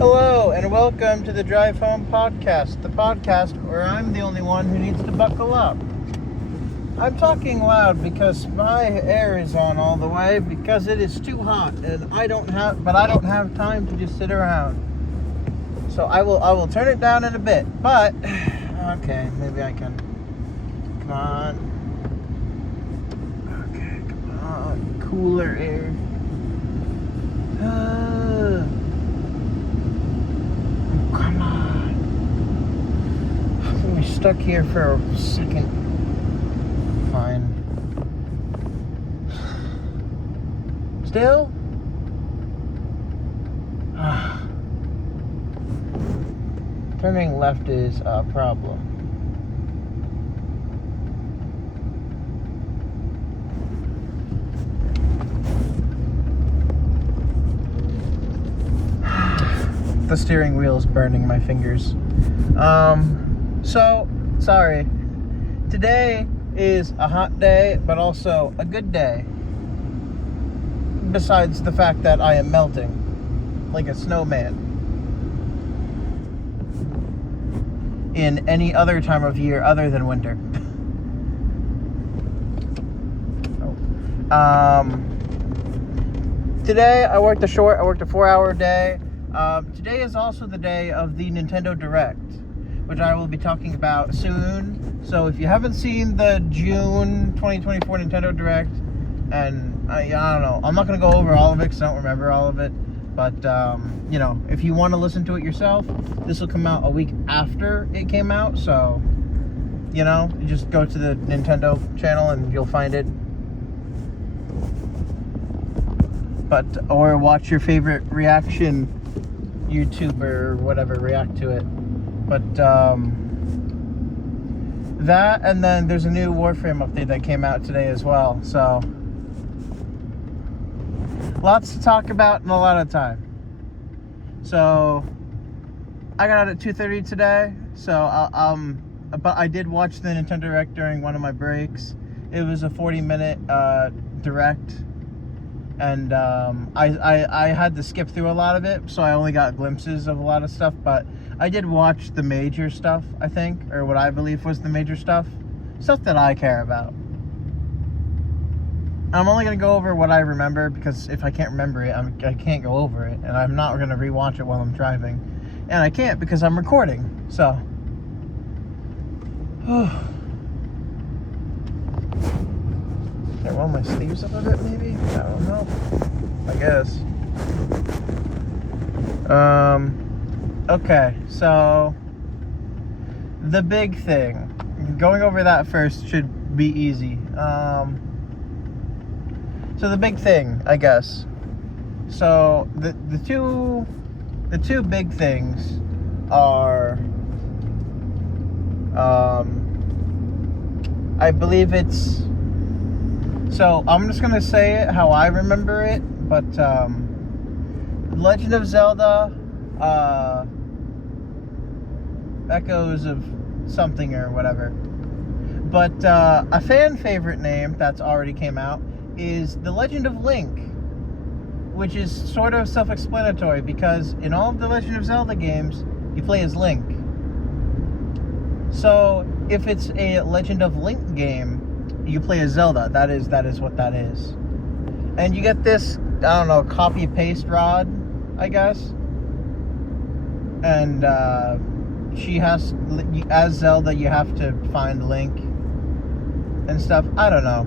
Hello, and welcome to the Drive Home Podcast, the podcast where I'm the only one who needs to buckle up. I'm talking loud because my air is on all the way because it is too hot, and I don't have time to just sit around. So I will turn it down in a bit, but okay, maybe I can. Come on. Okay, come on. Cooler air. Come on. I'm gonna be stuck here for a second. Fine. Still? Turning left is a problem. The steering wheel is burning my fingers. So, sorry. Today is a hot day, but also a good day. Besides the fact that I am melting like a snowman in any other time of year other than winter. Today I worked a 4-hour day. Today is also the day of the Nintendo Direct, which I will be talking about soon. So if you haven't seen the June 2024 Nintendo Direct, and I don't know, I'm not going to go over all of it because I don't remember all of it, but if you want to listen to it yourself, this will come out a week after it came out, so you just go to the Nintendo channel and you'll find it. Or watch your favorite reaction YouTuber or whatever react to it. But that, and then there's a new Warframe update that came out today as well. So lots to talk about and a lot of time. So I got out at 2:30 today. So but I did watch the Nintendo Direct during one of my breaks. It was a 40-minute direct. And I had to skip through a lot of it, so I only got glimpses of a lot of stuff, but I did watch the major stuff, I think, or what I believe was the major stuff that I care about. I'm only going to go over what I remember, because if I can't remember it, I can't go over it, and I'm not going to rewatch it while I'm driving. And I can't because I'm recording, so. Can I roll my sleeves up a bit, maybe? I don't know. I guess. Okay, so the big thing. Going over that first should be easy. So the big thing, I guess. So the two big things are I believe it's. So, I'm just going to say it how I remember it, but Legend of Zelda, Echoes of something or whatever. But a fan favorite name that's already came out is The Legend of Link, which is sort of self-explanatory because in all of the Legend of Zelda games, you play as Link. So, if it's a Legend of Link game, you play as Zelda. That is what that is. And you get this, I don't know, copy-paste rod, I guess. And she has, as Zelda, you have to find Link and stuff. I don't know.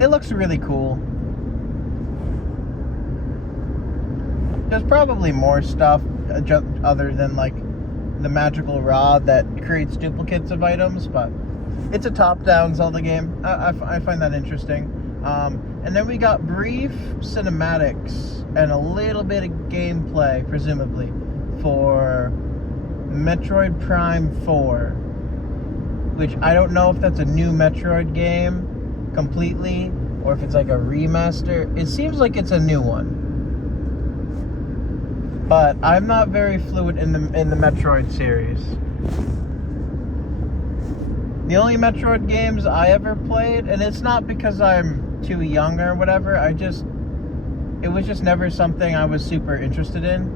It looks really cool. There's probably more stuff other than, like, the magical rod that creates duplicates of items, but it's a top-down Zelda game. I find that interesting. And then we got brief cinematics and a little bit of gameplay, presumably, for Metroid Prime 4. Which I don't know if that's a new Metroid game completely, or if it's like a remaster. It seems like it's a new one. But I'm not very fluent in the Metroid series. The only Metroid games I ever played, and it's not because I'm too young or whatever, it was just never something I was super interested in.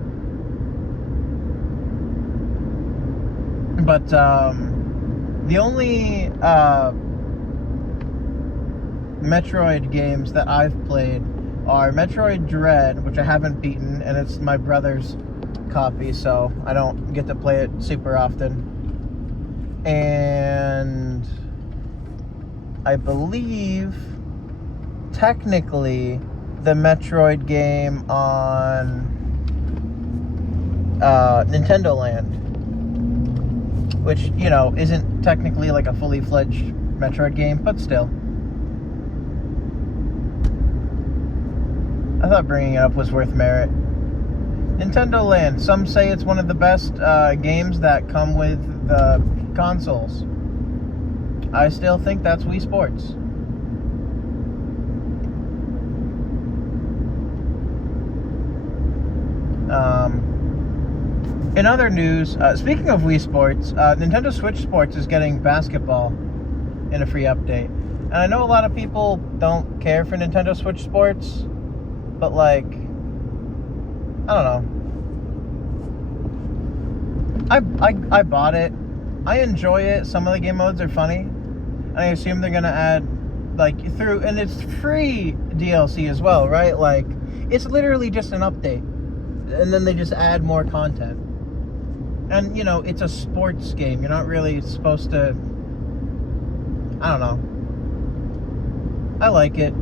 But the only Metroid games that I've played are Metroid Dread, which I haven't beaten, and it's my brother's copy, so I don't get to play it super often. And I believe, technically, the Metroid game on Nintendo Land, which, you know, isn't technically like a fully fledged Metroid game, but still. I thought bringing it up was worth merit. Nintendo Land. Some say it's one of the best games that come with the consoles. I still think that's Wii Sports. In other news, speaking of Wii Sports, Nintendo Switch Sports is getting basketball in a free update. And I know a lot of people don't care for Nintendo Switch Sports, but like, I don't know. I bought it. I enjoy it. Some of the game modes are funny. And I assume they're gonna add, like, and it's free DLC as well, right? Like, it's literally just an update. And then they just add more content. And, you know, it's a sports game. You're not really supposed to... I don't know. I like it.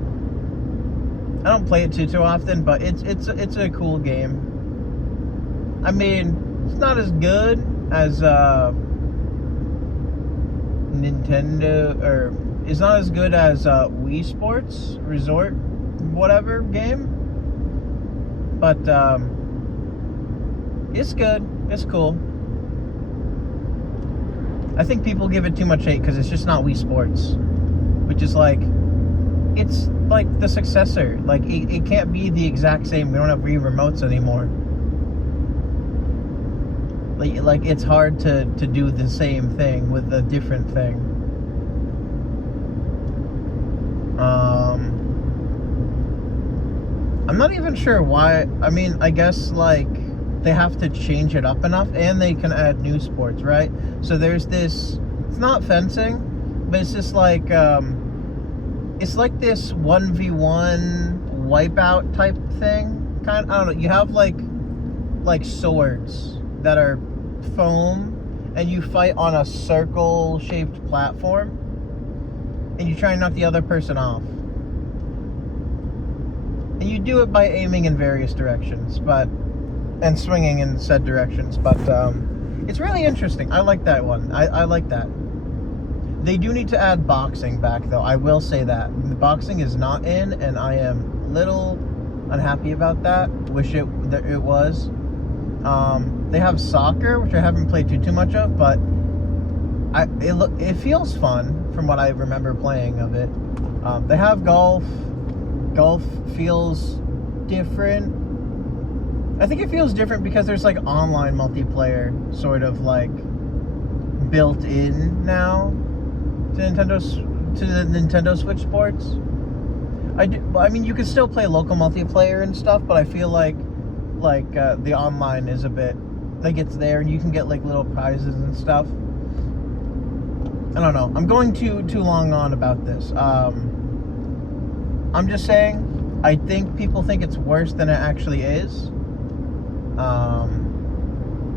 I don't play it too often, but it's a cool game. I mean, it's not as good as Nintendo, or it's not as good as Wii Sports Resort whatever game. But it's good. It's cool. I think people give it too much hate because it's just not Wii Sports, which is like, it's like the successor. Like, it can't be the exact same. We don't have Wii remotes anymore. Like it's hard to do the same thing with a different thing. I'm not even sure why. I mean, I guess like they have to change it up enough, and they can add new sports, right? So there's this, it's not fencing, but it's just like it's like this 1v1 wipeout type thing. I don't know. You have like swords that are foam, and you fight on a circle shaped platform, and you try and knock the other person off. And you do it by aiming in various directions, and swinging in said directions, but it's really interesting. I like that one. I like that. They do need to add boxing back, though. I will say that. The boxing is not in, and I am a little unhappy about that. Wish it was. They have soccer, which I haven't played too much of, but it feels fun from what I remember playing of it. They have golf. Golf feels different. I think it feels different because there's like online multiplayer sort of like built in now to the Nintendo Switch Sports. I mean, you can still play local multiplayer and stuff, but I feel like the online is a bit like it's there, and you can get like little prizes and stuff. I don't know. I'm going too long on about this. I'm just saying, I think people think it's worse than it actually is.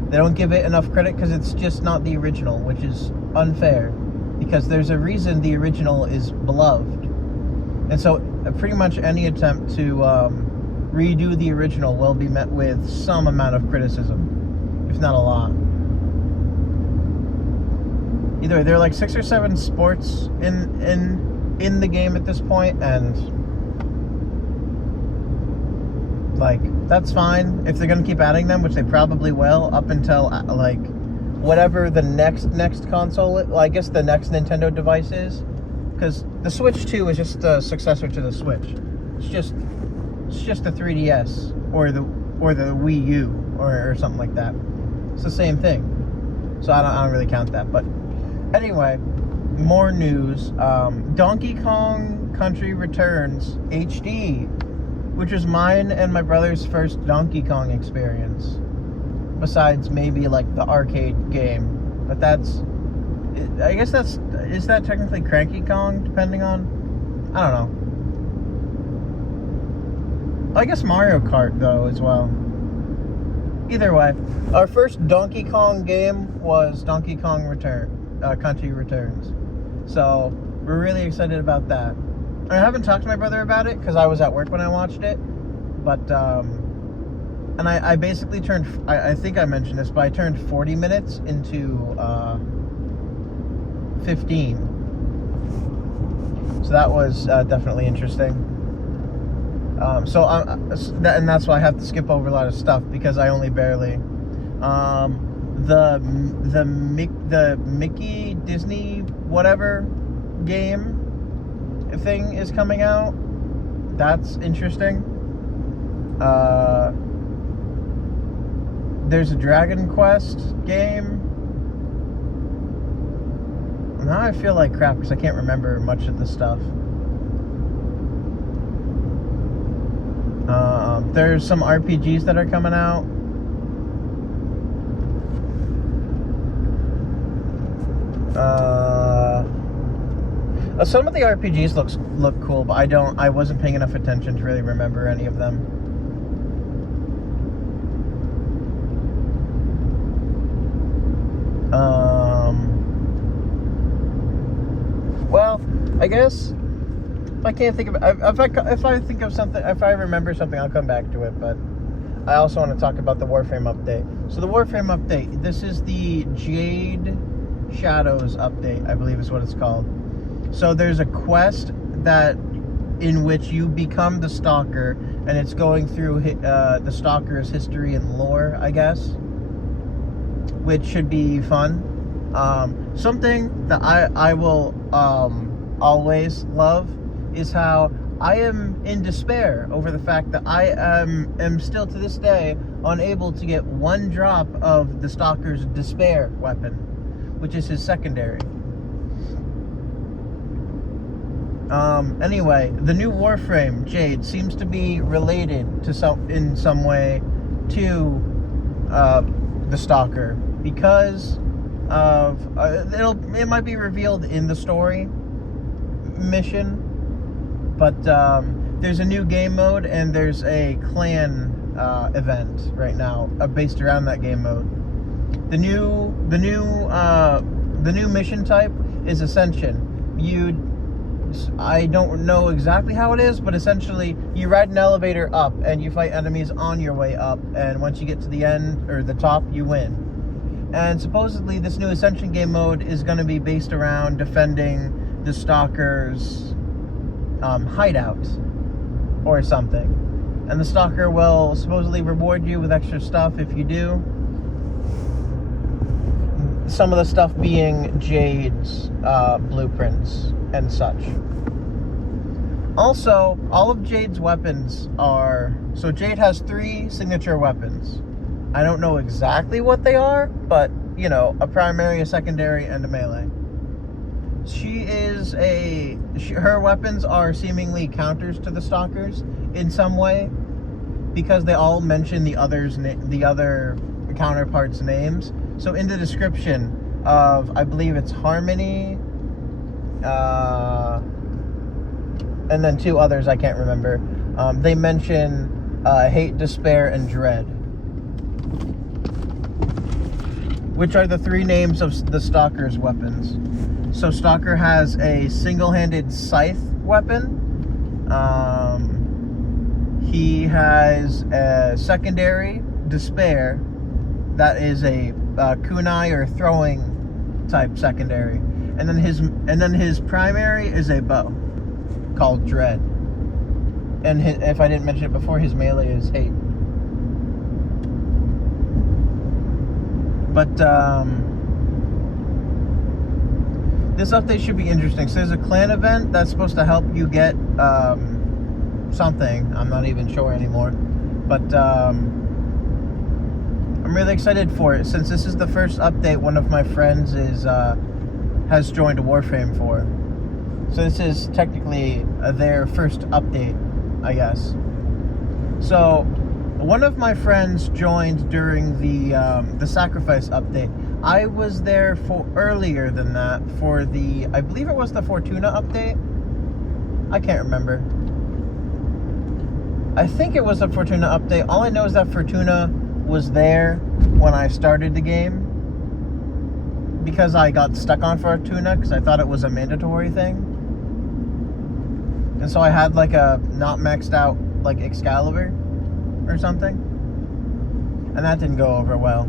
They don't give it enough credit because it's just not the original, which is unfair, because there's a reason the original is beloved. And so pretty much any attempt to redo the original will be met with some amount of criticism, if not a lot. Either there are like 6 or 7 sports in the game at this point, and like, that's fine if they're gonna keep adding them, which they probably will, up until like whatever the next console, well, I guess the next Nintendo device is, because the Switch 2 is just the successor to the Switch. It's just the 3DS or the Wii U or something like that. It's the same thing. So I don't really count that. But anyway, more news. Donkey Kong Country Returns HD, which is mine and my brother's first Donkey Kong experience, besides maybe like the arcade game. But I guess is that technically Cranky Kong, depending on, I don't know. I guess Mario Kart, though, as well. Either way, our first Donkey Kong game was Donkey Kong Country Returns. So, we're really excited about that. I haven't talked to my brother about it, because I was at work when I watched it. But, and I basically turned, I think I mentioned this, but I turned 40 minutes into 15. So that was definitely interesting. And that's why I have to skip over a lot of stuff, because I only barely. The Mickey Disney whatever game thing is coming out. That's interesting. There's a Dragon Quest game. Now I feel like crap because I can't remember much of the stuff. There's some RPGs that are coming out. Some of the RPGs look cool, but I wasn't paying enough attention to really remember any of them. Well, I guess I can't think of if I think of something, if I remember something, I'll come back to it. But I also want to talk about the Warframe update. So the Warframe update, this is the Jade Shadows update, I believe is what it's called. So there's a quest in which you become the Stalker, and it's going through the Stalker's history and lore, I guess, which should be fun. Something that I will always love is how I am in despair over the fact that I am still to this day unable to get one drop of the Stalker's despair weapon, which is his secondary. Anyway, the new Warframe, Jade, seems to be related in some way to the Stalker, because of it might be revealed in the story mission, but there's a new game mode and there's a clan event right now based around that game mode. The new mission type is Ascension. I don't know exactly how it is, but essentially you ride an elevator up and you fight enemies on your way up, and once you get to the end or the top, you win. And supposedly this new Ascension game mode is going to be based around defending the Stalker's hideout or something. And the Stalker will supposedly reward you with extra stuff if you do. Some of the stuff being Jade's blueprints and such. Also, all of Jade's weapons are... So Jade has 3 signature weapons. I don't know exactly what they are, but, you know, a primary, a secondary, and a melee. Her weapons are seemingly counters to the Stalker's in some way, because they all mention the other counterparts' names. So in the description of, I believe it's Harmony, and then 2 others I can't remember, they mention Hate, Despair, and Dread, which are the 3 names of the Stalker's weapons. So Stalker has a single-handed scythe weapon. He has a secondary, Despair, that is a kunai or throwing type secondary, and then his primary is a bow called Dread. And if I didn't mention it before, his melee is Hate. But this update should be interesting. So there's a clan event that's supposed to help you get something. I'm not even sure anymore. But I'm really excited for it, since this is the first update one of my friends has joined a Warframe for. So this is technically their first update, I guess. So one of my friends joined during the sacrifice update. I was there for earlier than that for the, I believe it was the Fortuna update. I can't remember. I think it was a Fortuna update. All I know is that Fortuna was there when I started the game, because I got stuck on Fortuna because I thought it was a mandatory thing. And so I had like a not maxed out like Excalibur or something. And that didn't go over well.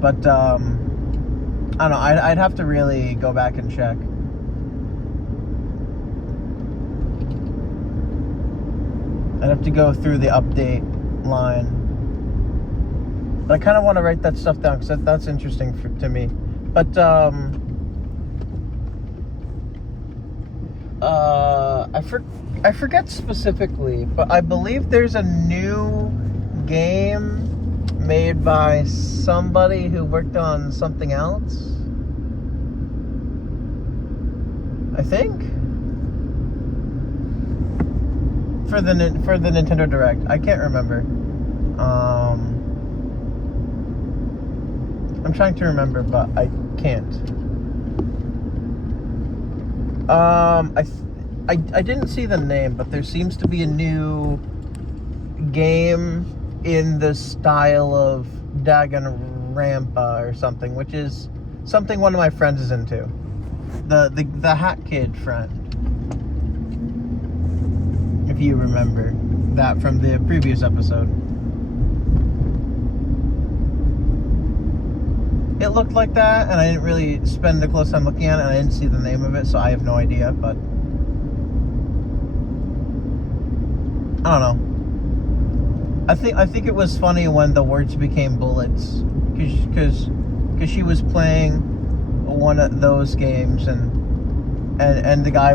But I don't know, I'd have to really go back and check. I'd have to go through the update line. But I kind of want to write that stuff down because that's interesting to me. But I forget specifically, but I believe there's a new game made by somebody who worked on something else. I think for the Nintendo Direct. I can't remember. I'm trying to remember, but I can't. I didn't see the name, but there seems to be a new game in the style of Danganronpa or something, which is something one of my friends is into. The Hat Kid friend. If you remember that from the previous episode. It looked like that, and I didn't really spend a close time looking at it, and I didn't see the name of it, so I have no idea, but I don't know. I think it was funny when the words became bullets, because she was playing one of those games, and the guy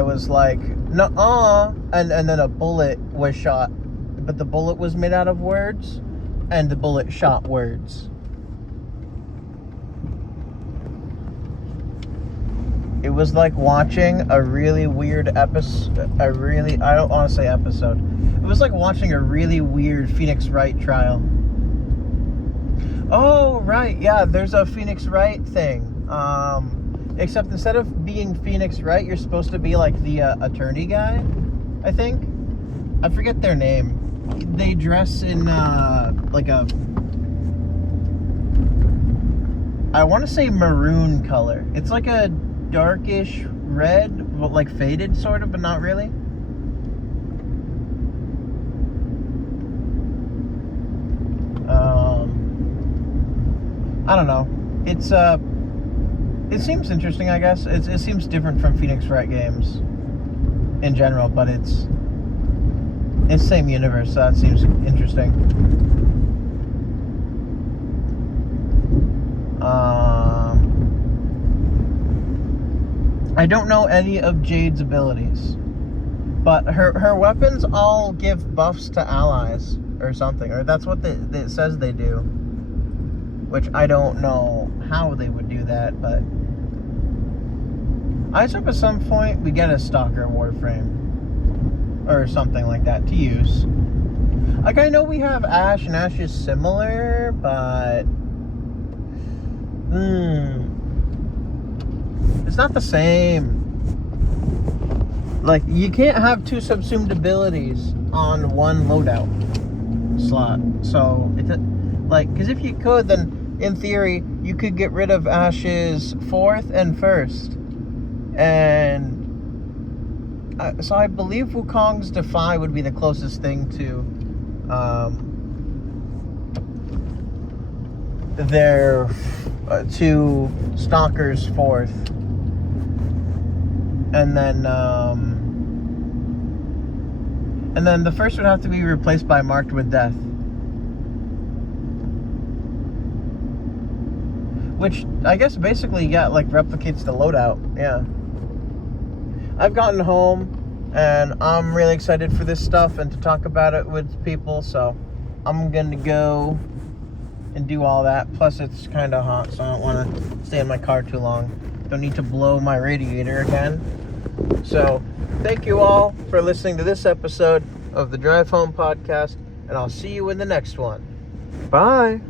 was like, nuh-uh, and then a bullet was shot, but the bullet was made out of words, and the bullet shot words. It was like watching a really weird episode. I don't want to say episode. It was like watching a really weird Phoenix Wright trial. Oh, right. Yeah, there's a Phoenix Wright thing. Except instead of being Phoenix Wright, you're supposed to be like the attorney guy, I think. I forget their name. They dress in like a, I want to say maroon color. It's like a darkish red, but like faded sort of, but not really. I don't know. It seems interesting, I guess. It seems different from Phoenix Wright games in general, but it's same universe, so that seems interesting. I don't know any of Jade's abilities, but her weapons all give buffs to allies or something, or that's what it says they do, which I don't know how they would do that, but I hope at some point we get a Stalker Warframe or something like that to use. Like, I know we have Ash, and Ash is similar, but it's not the same. Like, you can't have two subsumed abilities on one loadout slot. So, because if you could, then in theory, you could get rid of Ash's 4th and 1st. And so I believe Wukong's Defy would be the closest thing to their to Stalker's 4th. And then the 1st would have to be replaced by Marked with Death, which I guess basically, yeah, like replicates the loadout. Yeah. I've gotten home and I'm really excited for this stuff and to talk about it with people, so I'm gonna go and do all that. Plus it's kind of hot, so I don't want to stay in my car too long. Don't need to blow my radiator again. So thank you all for listening to this episode of the Drive Home Podcast, and I'll see you in the next one. Bye.